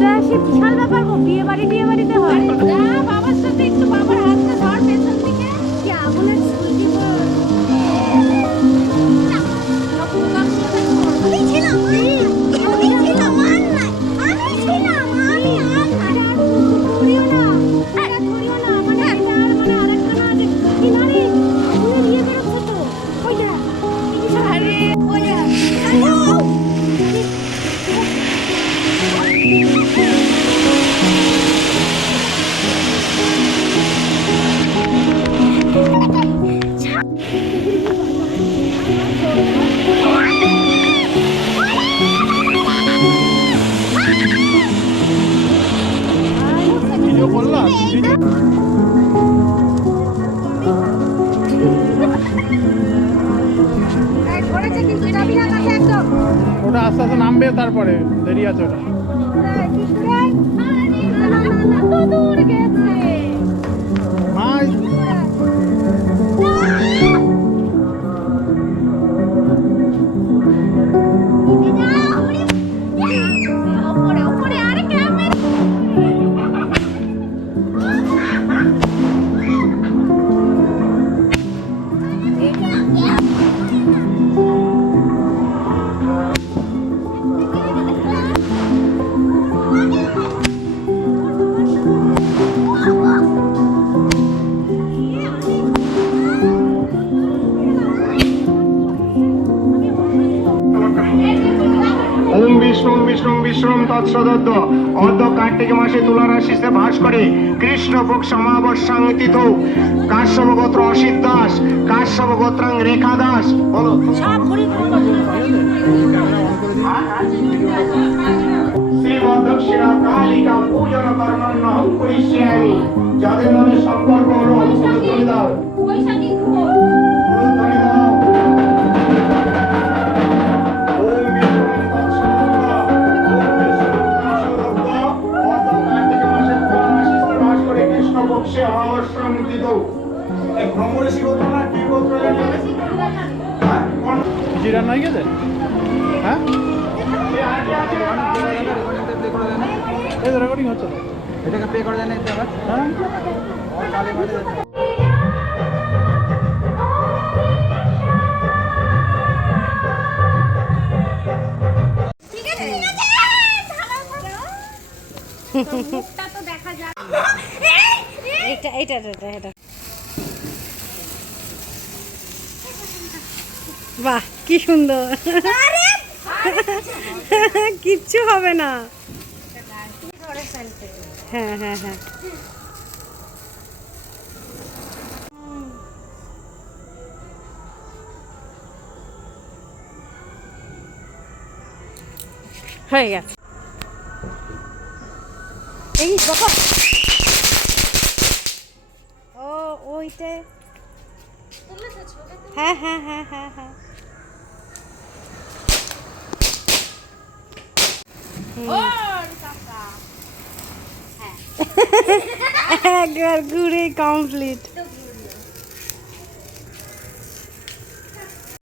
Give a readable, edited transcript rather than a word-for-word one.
এটা সে বিশাল ব্যাপার গো, বিয়ে বাড়িতে হয়। যা বাবার সাথে একটু বাবার হাতটা ধর পেছন দিকে, কি আগুনের ঝুল দিব। ওটা আস্তে আস্তে নামবে, তারপরে দেরি আছে ওটা। মাছ বিশ্রম তৎসদত্ত অর্ধ কার্তিক মাসে তুলা রাশিতে ভাস করে কৃষ্ণ পক্ষ অমাবস্যাং তিথ কাশ্যপ গোত্র অসিত দাস কাশ্যপ গোত্রাং রেখা দাস। বলো শ্রীমদক্ষিণা কালিকা পূজন কর্মণ্য করিষ্যামি। যাদের নামে সম্পর্ক হলো তুলে দাও। জিরা নয় গেছে, হ্যাঁ রেকর্ডিং হচ্ছে, এটাকে পে করে দেন একটু আবার। হ্যাঁ এটা বাহ কি সুন্দর, কিচ্ছু হবে না। হ্যাঁ হ্যাঁ হ্যাঁ হয়ে গেছে। এই বাবা ও ওইটা হ্যাঁ হ্যাঁ হ্যাঁ হ্যাঁ হ্যাঁ একবার ঘুরে কমপ্লিট।